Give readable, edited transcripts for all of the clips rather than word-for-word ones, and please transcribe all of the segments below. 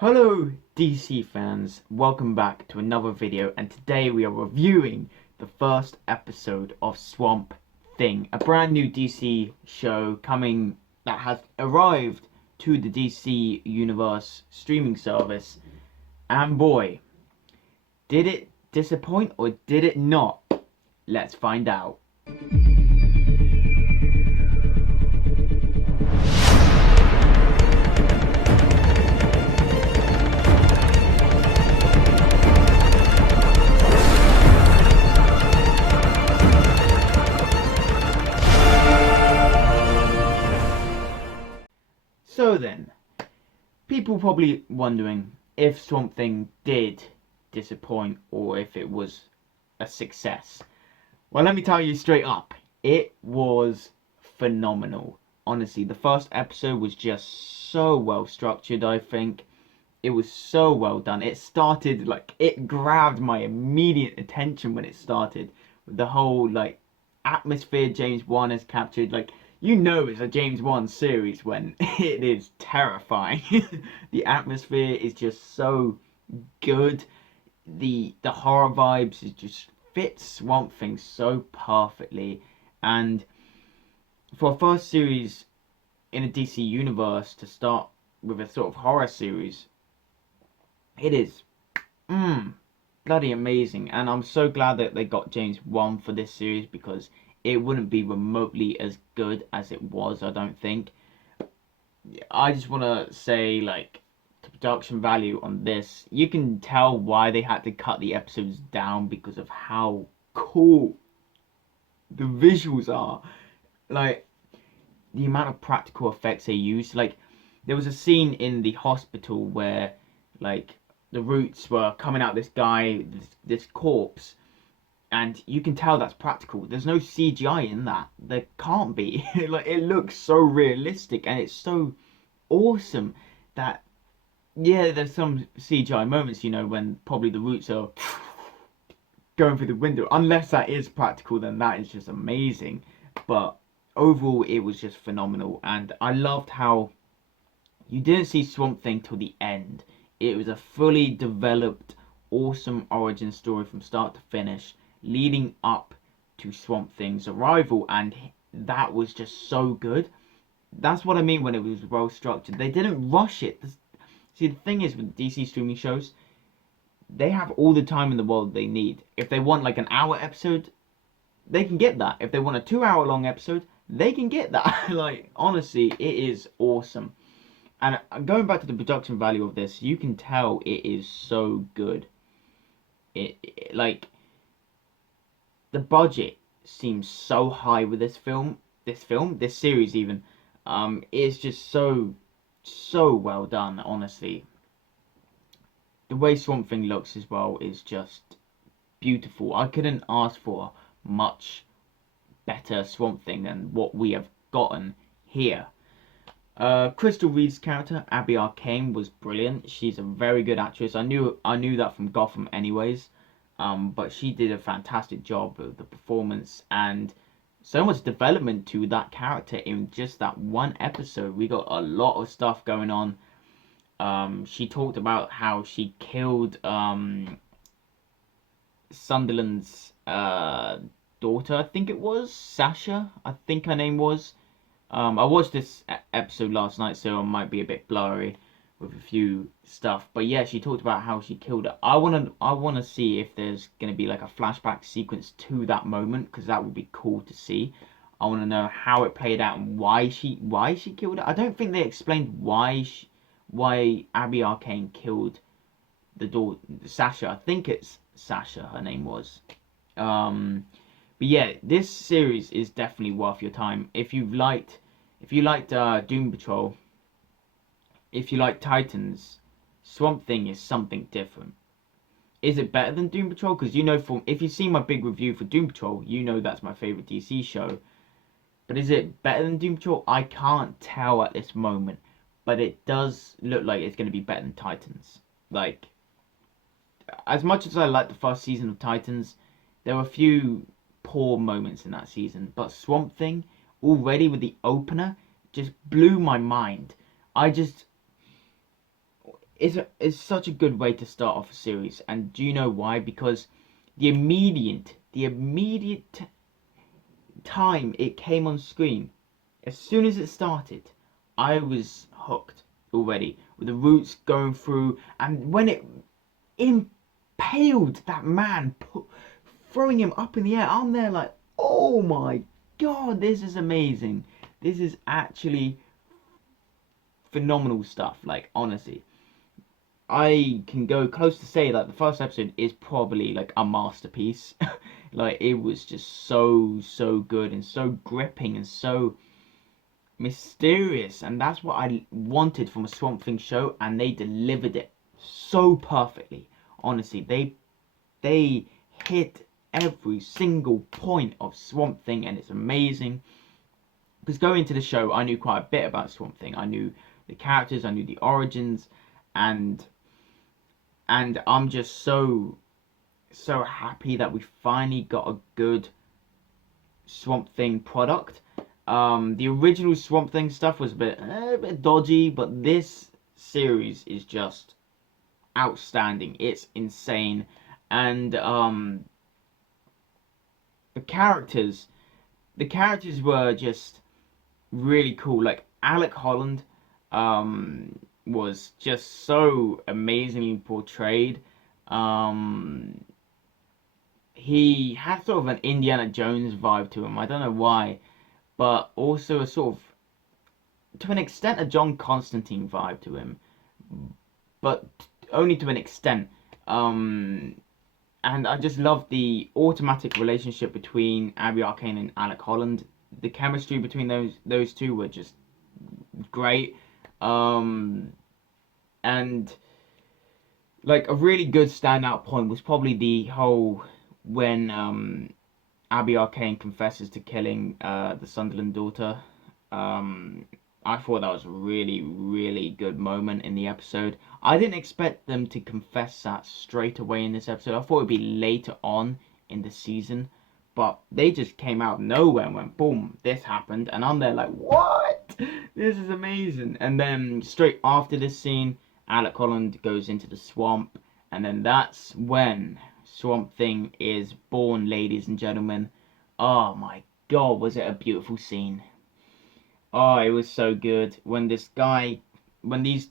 Hello DC fans, welcome back to another video, and today we are reviewing the first episode of Swamp Thing, a brand new DC show coming that has arrived to the DC Universe streaming service. And boy, did it disappoint or did it not? Let's find out. So then, people probably wondering if Swamp Thing did disappoint or if it was a success. Well, let me tell you straight up, it was phenomenal. Honestly, the first episode was just so well structured, I think. It was so well done. It started, it grabbed my immediate attention when it started. With the whole, atmosphere James Wan has captured, it's a James Wan series when it is terrifying. The atmosphere is just so good. The horror vibes is just fits Swamp Thing so perfectly. And for a first series in a DC universe to start with a sort of horror series, it is bloody amazing. And I'm so glad that they got James Wan for this series, because it wouldn't be remotely as good as it was, I don't think. I just want to say, the production value on this, you can tell why they had to cut the episodes down because of how cool the visuals are. The amount of practical effects they used. There was a scene in the hospital where, the roots were coming out this guy, this corpse, and you can tell that's practical. There's no CGI in that. There can't be. It looks so realistic, and it's so awesome that, yeah, there's some CGI moments, when probably the roots are going through the window. Unless that is practical, then that is just amazing. But overall, it was just phenomenal, and I loved how you didn't see Swamp Thing till the end. It was a fully developed, awesome origin story from start to finish, leading up to Swamp Thing's arrival, and that was just so good. That's what I mean when it was well structured. They didn't rush it. See, the thing is with DC streaming shows, they have all the time in the world they need. If they want an hour episode, they can get that. If they want a 2 hour long episode, they can get that. Honestly, it is awesome. And going back to the production value of this, you can tell it is so good. The budget seems so high with this series even. It's just so well done, honestly. The way Swamp Thing looks as well is just beautiful. I couldn't ask for much better Swamp Thing than what we have gotten here. Crystal Reed's character, Abby Arcane, was brilliant. She's a very good actress. I knew that from Gotham anyways. But she did a fantastic job of the performance, and so much development to that character in just that one episode. We got a lot of stuff going on. She talked about how she killed Sunderland's daughter, I think it was Sasha. I think her name was. I watched this episode last night, so I might be a bit blurry with a few stuff. But yeah, she talked about how she killed her. I wanna see if there's gonna be a flashback sequence to that moment, because that would be cool to see. I wanna know how it played out and why she killed her. I don't think they explained why Abby Arcane killed the daughter, Sasha. I think it's Sasha, her name was. But yeah, this series is definitely worth your time. If you liked Doom Patrol, if you like Titans, Swamp Thing is something different. Is it better than Doom Patrol? Because if you've seen my big review for Doom Patrol, that's my favorite DC show. But is it better than Doom Patrol? I can't tell at this moment, but it does look like it's going to be better than Titans. As much as I like the first season of Titans, there were a few poor moments in that season, but Swamp Thing, already with the opener, just blew my mind. is such a good way to start off a series. And do you know why? Because the immediate time it came on screen, as soon as it started, I was hooked already with the roots going through, and when it impaled that man, throwing him up in the air, I'm there like, oh my god, this is amazing. This is actually phenomenal stuff. Like, honestly, I can go close to say that the first episode is probably like a masterpiece. Like, it was just so good and so gripping and so mysterious, and that's what I wanted from a Swamp Thing show, and they delivered it so perfectly. Honestly, they hit every single point of Swamp Thing, and it's amazing. Because going into the show, I knew quite a bit about Swamp Thing. I knew the characters, I knew the origins, and I'm just so happy that we finally got a good Swamp Thing product. The original Swamp Thing stuff was a bit dodgy, but this series is just outstanding. It's insane, and the characters, the characters were just really cool. Like Alec Holland, was just so amazingly portrayed. Um, he had sort of an Indiana Jones vibe to him. I don't know why, but also a sort of, to an extent, a John Constantine vibe to him, but only to an extent. And I just love the automatic relationship between Abby Arcane and Alec Holland. The chemistry between those two were just great. Um, and like a really good standout point was probably the whole when Abby Arcane confesses to killing the Sunderland daughter. Um, I thought that was a really good moment in the episode. I didn't expect them to confess that straight away in this episode. I thought it'd be later on in the season, but they just came out of nowhere and went boom, this happened, and I'm there like, what? This is amazing. And then straight after this scene, Alec Holland goes into the swamp, and then that's when Swamp Thing is born, ladies and gentlemen. Oh my god, was it a beautiful scene. Oh, it was so good. When this guy, when this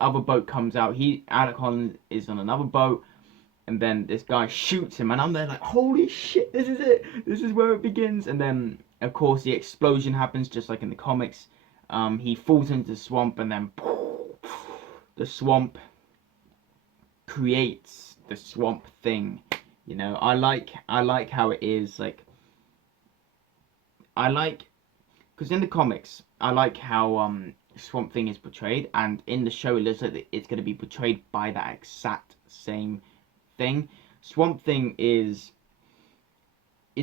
other boat comes out, Alec Holland is on another boat, and then this guy shoots him, and I'm there like, holy shit, this is it. This is where it begins. And then, of course, the explosion happens, just like in the comics. He falls into the swamp, and then the swamp creates the Swamp Thing. You know, I like how it is. Like, I like, because in the comics, I like how Swamp Thing is portrayed, and in the show, it looks like it's going to be portrayed by that exact same thing. Swamp Thing is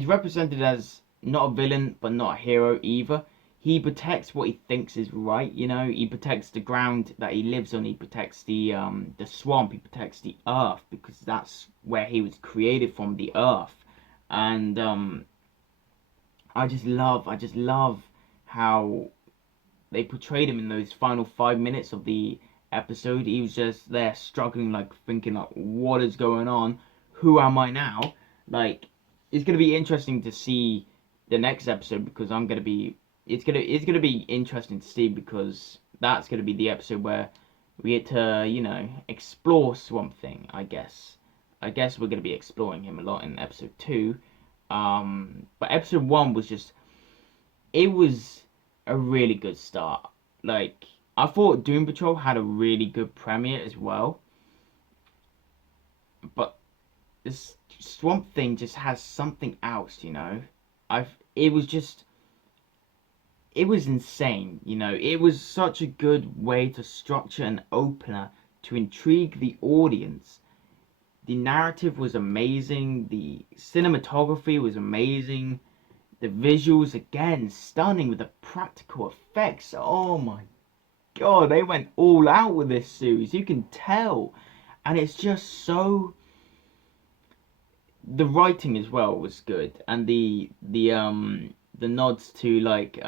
represented as not a villain, but not a hero either. He protects what he thinks is right. You know, he protects the ground that he lives on. He protects the swamp. He protects the earth, because that's where he was created from, the earth. And I just love how they portrayed him in those final 5 minutes of the episode. He was just there struggling, like thinking like, what is going on? Who am I now? Like, it's gonna be interesting to see the next episode, because it's gonna be interesting to see, because that's gonna be the episode where we get to, you know, explore Swamp Thing. I guess we're gonna be exploring him a lot in episode 2. But episode 1 was just, it was a really good start. Like, I thought Doom Patrol had a really good premiere as well, but this Swamp Thing just has something else, you know. It was just, it was insane, you know. It was such a good way to structure an opener to intrigue the audience. The narrative was amazing, the cinematography was amazing, the visuals, again, stunning with the practical effects. Oh my god, they went all out with this series, you can tell. And it's just so, the writing as well was good, and the nods to like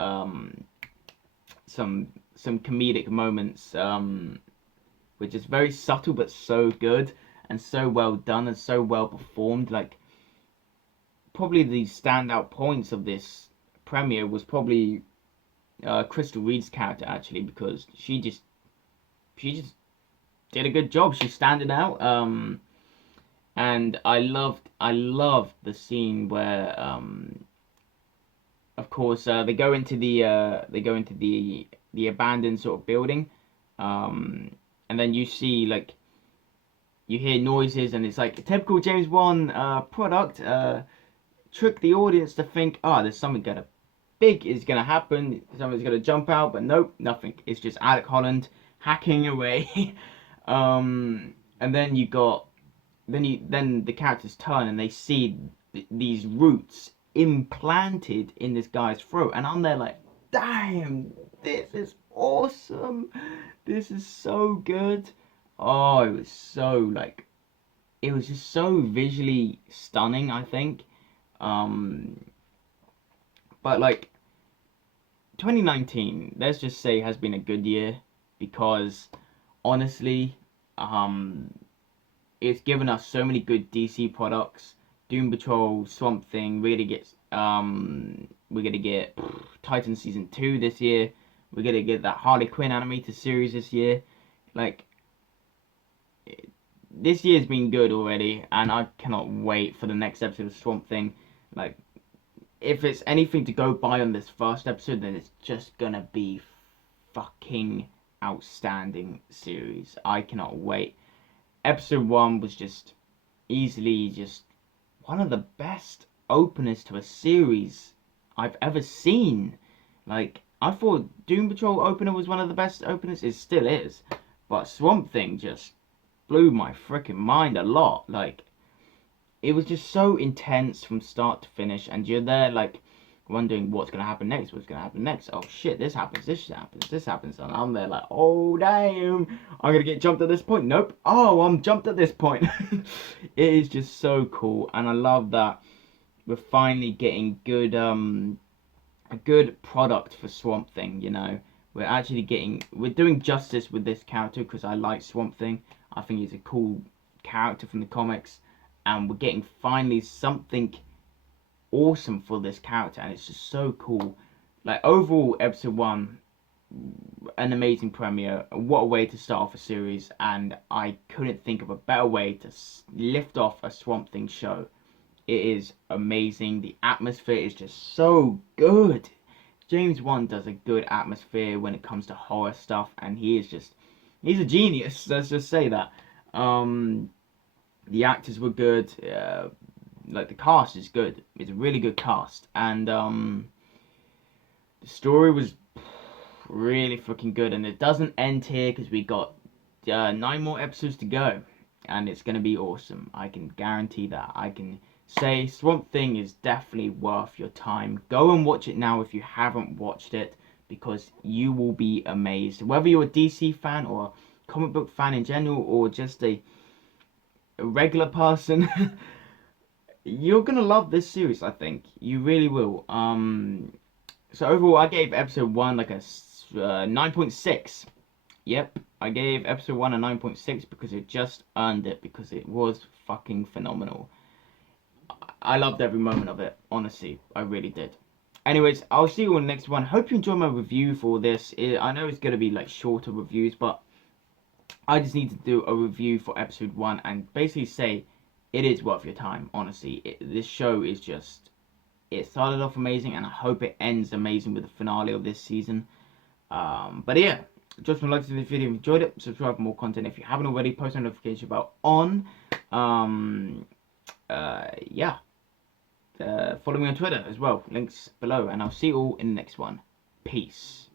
some comedic moments, which is very subtle but so good and so well done and so well performed. Like, probably the standout points of this premiere was probably Crystal Reed's character, actually, because she just did a good job. She standing out. And I loved the scene where of course they go into the abandoned sort of building, and then you see, like, you hear noises, and it's like a typical James Wan product, trick the audience to think, there's something big is gonna happen, something's gonna jump out, but nope, nothing. It's just Alec Holland hacking away. And then then the characters turn and they see these roots implanted in this guy's throat, and I'm there like, damn, this is awesome, this is so good. Oh, it was just so visually stunning, I think. um but like, 2019, let's just say, has been a good year, because honestly, um it's given us so many good DC products. Doom Patrol, Swamp Thing. We're gonna get Titan season 2 this year. We're gonna get that Harley Quinn animated series this year. Like, this year's been good already, and I cannot wait for the next episode of Swamp Thing. Like, if it's anything to go by on this first episode, then it's just gonna be fucking outstanding series. I cannot wait. Episode 1 was just easily just one of the best openers to a series I've ever seen. Like, I thought Doom Patrol opener was one of the best openers. It still is. But Swamp Thing just blew my freaking mind a lot. Like, it was just so intense from start to finish, and you're there, like, wondering what's gonna happen next. Oh shit, this happens, and I'm there like, oh damn, I'm gonna get jumped at this point. Nope. Oh, I'm jumped at this point. It is just so cool, and I love that we're finally getting a good product for Swamp Thing. We're doing justice with this character, because I like Swamp Thing. I think he's a cool character from the comics, and we're getting finally something awesome for this character, and it's just so cool. Like, overall, episode 1, an amazing premiere. What a way to start off a series, and I couldn't think of a better way to lift off a Swamp Thing show. It is amazing. The atmosphere is just so good. James Wan does a good atmosphere when it comes to horror stuff, and he's a genius. Let's just say that. The actors were good. Like, the cast is good. It's a really good cast, and the story was really fucking good. And it doesn't end here, because we got 9 more episodes to go, and it's gonna be awesome. I can guarantee that. I can say Swamp Thing is definitely worth your time. Go and watch it now if you haven't watched it, because you will be amazed. Whether you're a DC fan or a comic book fan in general, or just a regular person, you're gonna love this series. I think you really will. So overall, I gave episode 1 like a 9.6. Yep, I gave episode 1 a 9.6 because it just earned it, because it was fucking phenomenal. I loved every moment of it, honestly, I really did. Anyways, I'll see you on the next one. Hope you enjoy my review for this. I know it's gonna be like shorter reviews, but I just need to do a review for episode 1 and basically say it is worth your time. Honestly, this show is just, it started off amazing, and I hope it ends amazing with the finale of this season. But yeah, just want to like to this video if you enjoyed it. Subscribe for more content if you haven't already. Post notification bell on. Yeah. Follow me on Twitter as well. Links below, and I'll see you all in the next one. Peace.